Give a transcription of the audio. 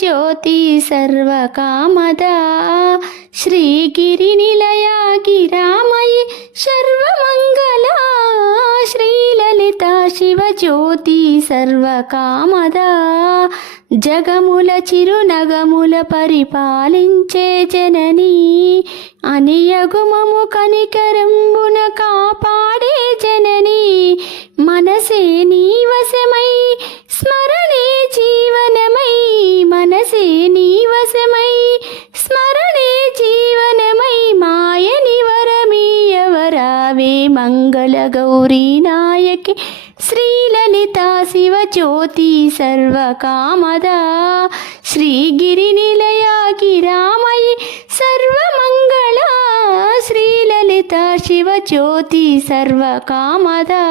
శివజ్యోతి సర్వకామదా శ్రీగిరినిలయా గిరామయి సర్వమంగళా శ్రీలలితా శివజ్యోతి సర్వకామదా జగముల చిరునగముల పరిపాలించే జననీ అనియగుమము కనికరంబున కాపాడే జననీ మనసే నీ వశమై స్మరణే జీవనమై మనసే నీ వశమై స్మరణే జీవనమై మాయని వరమీయవరావే మంగళ గౌరీ నాయకి శ్రీలలితా శివజ్యోతి సర్వకామదా శ్రీగిరినిలయా గిరామయి సర్వమంగళా శ్రీలలితా శివజ్యోతి సర్వకామదా.